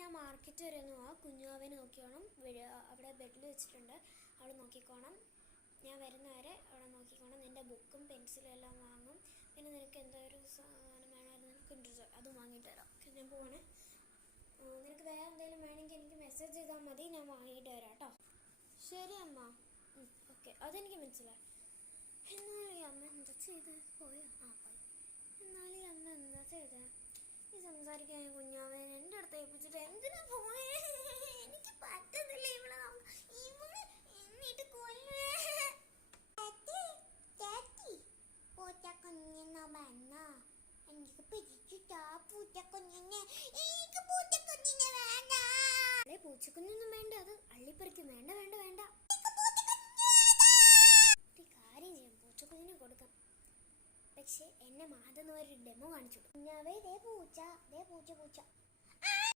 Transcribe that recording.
ഞാൻ മാർക്കറ്റ് വരെ ഒന്ന് പോവാം. കുഞ്ഞുവാവേനെ നോക്കിക്കോണം. അവിടെ ബെഡിൽ വെച്ചിട്ടുണ്ട്, അവിടെ നോക്കിക്കോണം. ഞാൻ വരുന്നവരെ അവിടെ നോക്കിക്കോണം. നിൻ്റെ ബുക്കും പെൻസിലും എല്ലാം വാങ്ങും. പിന്നെ നിനക്ക് എന്തോ ഒരു സാധനം വേണമായിരുന്നു, നിനക്ക് ഇൻട്രസ്റ്റ്, അതും വാങ്ങിയിട്ട് തരാം. ഞാൻ പോവാണ്. നിനക്ക് വേറെ എന്തെങ്കിലും വേണമെങ്കിൽ എനിക്ക് മെസ്സേജ് ചെയ്താൽ മതി, ഞാൻ വാങ്ങിയിട്ട് വരാം കേട്ടോ. ശരി അമ്മ. ഓക്കെ, അതെനിക്ക് മനസ്സിലായി. എന്നാലും ഈ അമ്മ എന്താ ചെയ്ത് പോയോ? പോയി. എന്നാലും ഈ അമ്മ എന്താ ചെയ്ത് ഈ സംസാരിക്കാൻ കുഞ്ഞാവൻ എൻ്റെ അടുത്ത് ഏൽപ്പിച്ചിട്ട് എന്തിനാ പോയേ? എനിക്ക് പറ്റുന്നില്ല ഇവിടെ എന്നിട്ട് കൊല്ലേ. പൂച്ചക്കുഞ്ഞെന്നോ പറഞ്ഞ എനിക്ക് പിടിച്ചിട്ടാ പൂച്ചക്കുഞ്ഞിനെ. എനിക്ക് പൂച്ചക്കുഞ്ഞിനെ വേണ്ട. പൂച്ചക്കുഞ്ഞൊന്നും വേണ്ട, അത് അള്ളിപ്പറിക്കും. വേണ്ട വേണ്ട വേണ്ട. ഒരു കാര്യം ചെയ്യാം, പൂച്ചക്കുഞ്ഞിനെ കൊടുക്കാം. പക്ഷെ എന്നെ മാതെന്ന് ഒരു ഡെമോ കാണിച്ചു. കുഞ്ഞാവേ ദേ പൂച്ച, ദേ പൂച്ച പൂച്ച.